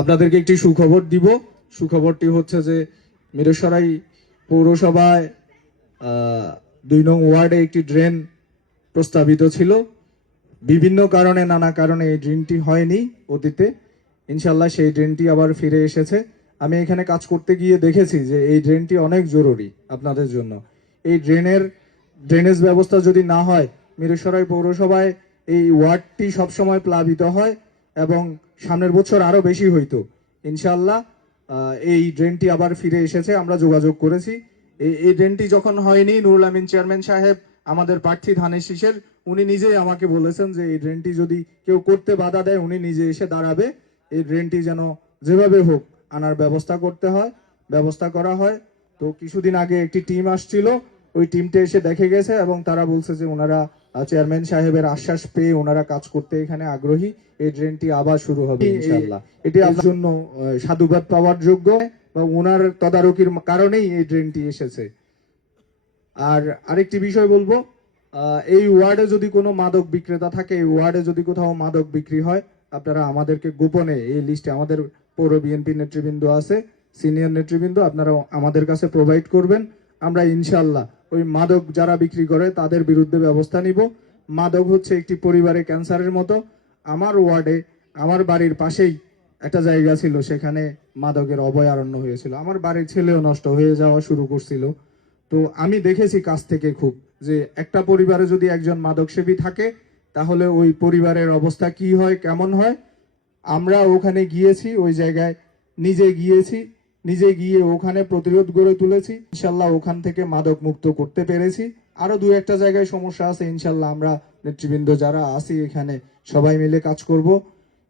আপনাদেরকে একটি সুখবর দিব। সুখবরটি হচ্ছে যে মিরসরাই পৌরসভায় ২ নং ওয়ার্ডে একটি ড্রেন প্রস্তাবিত ছিল। বিভিন্ন কারণে, নানা কারণে এই ড্রেনটি হয়নি অতীতে। ইনশাল্লাহ সেই ড্রেনটি আবার ফিরে এসেছে। আমি এখানে কাজ করতে গিয়ে দেখেছি যে এই ড্রেনটি অনেক জরুরি আপনাদের জন্য। এই ড্রেনেজ ব্যবস্থা যদি না হয়, মিরসরাই পৌরসভায় এই ওয়ার্ডটি সবসময় প্লাবিত হয় এবং সামনের বছর আরো বেশি হইতো। ইনশাল্লাহ এই ড্রেনটি আবার ফিরে এসেছে, আমরা যোগাযোগ করেছি। এই ড্রেনটি যখন হয়নি, নুরুল আমিন চেয়ারম্যান সাহেব, আমাদের প্রার্থী ধানের শীষের, উনি নিজেই আমাকে বলেছেন যে এই ড্রেনটি যদি কেউ করতে বাধা দেয়, উনি নিজে এসে দাঁড়াবে। এই ড্রেনটি যেন যেভাবে হোক আনার ব্যবস্থা করা হয়। তো কিছুদিন আগে একটি টিম আসছিল, ওই টিমটা এসে দেখে গেছে এবং তারা বলছে যে ওনারা চেয়ারম্যান সাহেবের আশ্বাস পেয়ে ওনারা কাজ করতে এখানে আগ্রহী। এই ড্রেনটি আবার শুরু হবে ইনশাআল্লাহ। এটি আপনার জন্য সাধুবাদ পাওয়ার যোগ্য বা ওনার তদারকির কারণেই এই ড্রেনটি এসেছে। আর আরেকটি বিষয় বলবো, এই ওয়ার্ডে যদি কোনো মাদক বিক্রেতা থাকে, এই ওয়ার্ডে যদি কোথাও মাদক বিক্রি হয়, আপনারা আমাদেরকে গোপনে এই লিস্টে, আমাদের পৌর বিএনপি নেতৃবৃন্দ আছে, সিনিয়র নেতৃবৃন্দ, আপনারা আমাদের কাছে প্রোভাইড করবেন। আমরা ইনশাল্লাহ ওই মাদক যারা বিক্রি করে তাদের বিরুদ্ধে ব্যবস্থা নিব। মাদক হচ্ছে একটি পরিবারে ক্যান্সারের মতো। আমার ওয়ার্ডে, আমার বাড়ির পাশেই একটা জায়গা ছিল, সেখানে মাদকের অভয়ারণ্য হয়েছিল। আমার বাড়ির ছেলেও নষ্ট হয়ে যাওয়া শুরু করছিল। তো আমি দেখেছি কাছ থেকে খুব, যে একটা পরিবারে যদি একজন মাদক সেবী থাকে, তাহলে ওই পরিবারের অবস্থা কি হয়, কেমন হয়। আমরা ওখানে গিয়েছি, ওই জায়গায় নিজে গিয়ে ওখানে প্রতিরোধ গড়ে তুলেছি। ইনশাল্লাহ ওখান থেকে মাদক মুক্ত করতে পেরেছি। আরো 2-1টা জায়গায় সমস্যা আছে, ইনশাল্লাহ আমরা নেতৃবৃন্দ যারা আছি এখানে সবাই মিলে কাজ করব।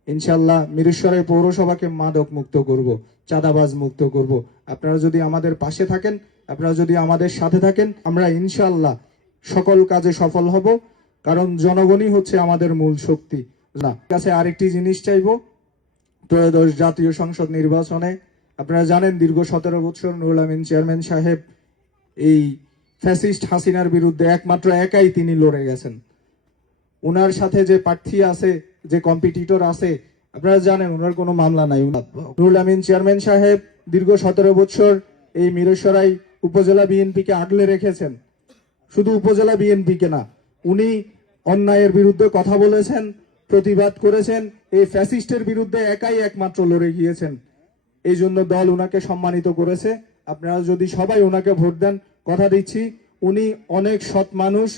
ইনশাল্লাহ মিরসরাই পৌরসভাকে মাদক মুক্ত করব, চাঁদাবাজ মুক্ত করব। আপনারা যদি আমাদের পাশে থাকেন, আপনারা যদি আমাদের সাথে থাকেন, আমরা ইনশাল্লাহ সকল কাজে সফল হব, কারণ জনগণই হচ্ছে আমাদের মূল শক্তি। না, কাছে আরেকটি জিনিস চাইবো, ত্রয়োদশ জাতীয় সংসদ নির্বাচনে আপনারা জানেন দীর্ঘ 17 বছর নুরুল আমিন চেয়ারম্যান সাহেব এই ফ্যাসিস্ট হাসিনার বিরুদ্ধে একমাত্র একাই তিনি লড়ে গেছেন। ওনার সাথে যে প্রার্থী আছে, যে কম্পিটিটর আছে, আপনারা জানেন ওনার কোনো মামলা নাই। নুরুল আমিন চেয়ারম্যান সাহেব দীর্ঘ 17 বছর এই মিরসরাই উপজেলা বিএনপিকে আগলে রেখেছেন। শুধু উপজেলা বিএনপিকে না, উনি অন্যায়ের বিরুদ্ধে কথা বলেছেন, প্রতিবাদ করেছেন, এই ফ্যাসিস্টের বিরুদ্ধে একাই একমাত্র লড়ে গিয়েছেন। এই জন্য দল ওনাকে সম্মানিত করেছে। আপনারা যদি সবাই ওনাকে ভোট দেন, কথা দিচ্ছি উনি অনেক সৎ মানুষ,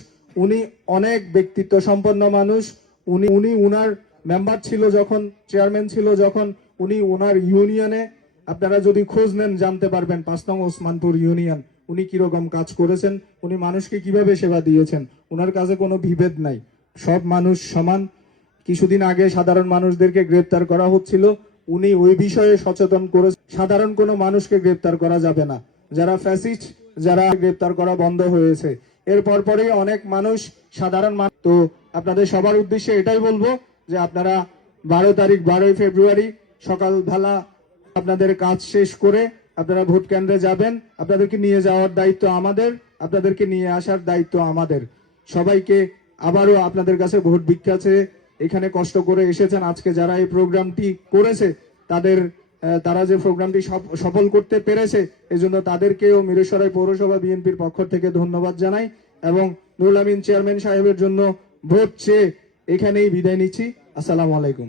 উনি অনেক ব্যক্তিত্ব সম্পন্ন মানুষ। উনি উনার মেম্বার ছিল যখন, চেয়ারম্যান ছিল যখন, উনি ওনার ইউনিয়নে, আপনারা যদি খোঁজ নেন জানতে পারবেন 5 নং ওসমানপুর ইউনিয়ন উনি কিরকম কাজ করেছেন, উনি মানুষকে কিভাবে সেবা দিয়েছেন। ওনার কাছে কোনো বিভেদ নাই, সব মানুষ সমান। কিছুদিন আগে সাধারণ মানুষদেরকে গ্রেপ্তার করা হচ্ছিল, উনি ওই বিষয়ে সচেতন করে সাধারণ কোনো মানুষকে গ্রেপ্তার করা যাবে না। যারা ফ্যাসিস্ট, যারা গ্রেপ্তার করা বন্ধ হয়েছে। এরপর পরেই অনেক মানুষ, সাধারণ মানুষ। তো আপনাদের সবার উদ্দেশ্যে এটাই বলবো যে আপনারা 12 ফেব্রুয়ারি সকালবেলা আপনাদের কাজ শেষ করে আপনারা ভোট কেন্দ্রে যাবেন। আপনাদেরকে নিয়ে যাওয়ার দায়িত্ব আমাদের, আপনাদেরকে নিয়ে আসার দায়িত্ব আমাদের। সবাইকে আবারও আপনাদের কাছে ভোট ভিক্ষা চেয়ে এখানে কষ্ট করে এসেছেন, আজকে যারা এই প্রোগ্রামটি করেছে তারা যে প্রোগ্রামটি সফল করতে পেরেছে, এজন্য তাদেরকেও মিরসরাই পৌরসভা বিএনপির পক্ষ থেকে ধন্যবাদ জানাই এবং নুরুল আমিন চেয়ারম্যান সাহেবের জন্য ভোট চেয়ে এখানেই বিদায় নিচ্ছি। আসসালামু আলাইকুম।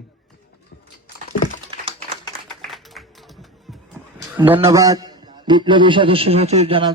ধন্যবাদ বিপ্লবী সদস্য সচিব জনাব